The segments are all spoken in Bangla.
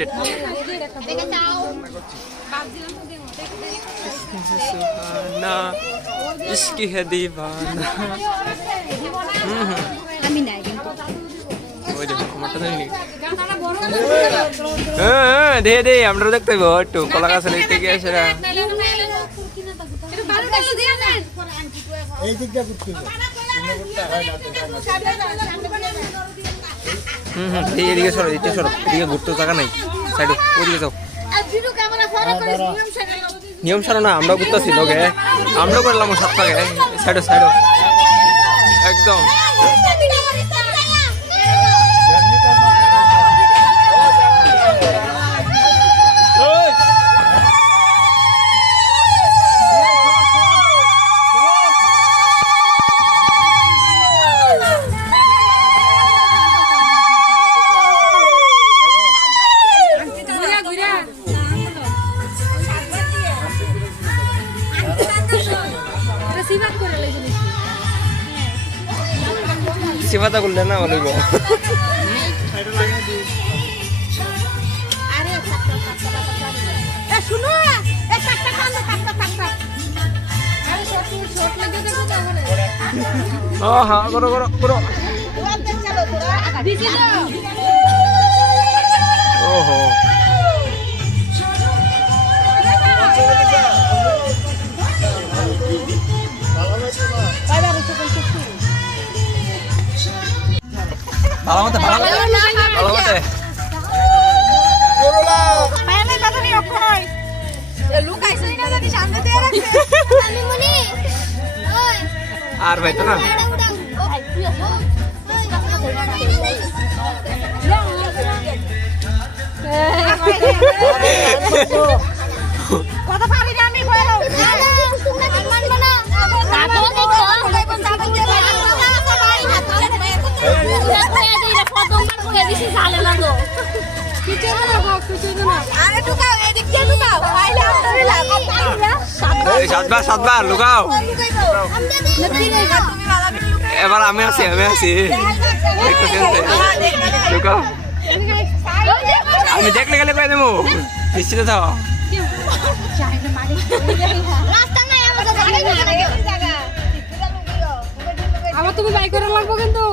লিমিটেড। সুহানা ইশকি হে দিওয়ানা। আমি নাই কিন্তু ওই দেখো আমারটা জানি। হ্যাঁ দে দে আমরা দেখতে পাবো একটু কলা গাছ নিতে গিয়ে সেরা এই দিকটা করতে হবে। এদিকে সরো এদিকে সরো এদিকে ঘুরতে জায়গা নাই সাইডে ওদিকে যাও নিয়ম সারো না আমরা ঘুরতেছি লোকে আমরা করলাম সপ্তাহে সাইডে সাইডে একদম সিফাতা করলে না বলব হ্যাঁ করো করো করো ওহো ভালো মতে ভালো মতে ভালো মতে পায়লে কথা নেই অক্ষর হয় লুকাইছই না জানি শান্ত দিয়ে রাখছে আমি মনি ওই আর ভাই তো না কথা পারি না আমি কইলো তোমরা কি মানবে না দাদু দেখো সাতবার লুকাও এবার আমি আছি লুকাও আমি দেখলে গেলে কয়ে দেবো নিশ্চিত থাও আবার তুমি বাই করে লাগবো কিন্তু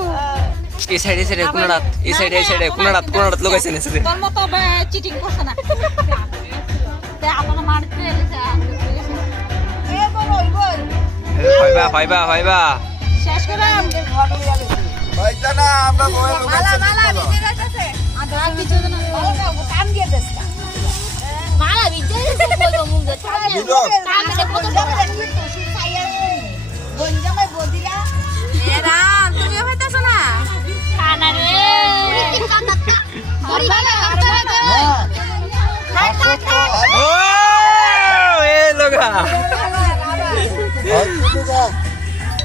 এই সাইডে কোন রাত লোকাইছেন এসে তোর মতো চিটিং করছ না তে আপন মারতে এসে এ বল ভাইবা শেষ করাম ভাইটা না আমরা বলে মালা ভিজে যাচ্ছে আধা কিছু না কাম দিয়ে দেস মালা ভিজে বলবো মুখ দে তাহলে কত গঞ্জামাই বদিলা এরা তুমি হইতাছ না কানা রে ও এ লগা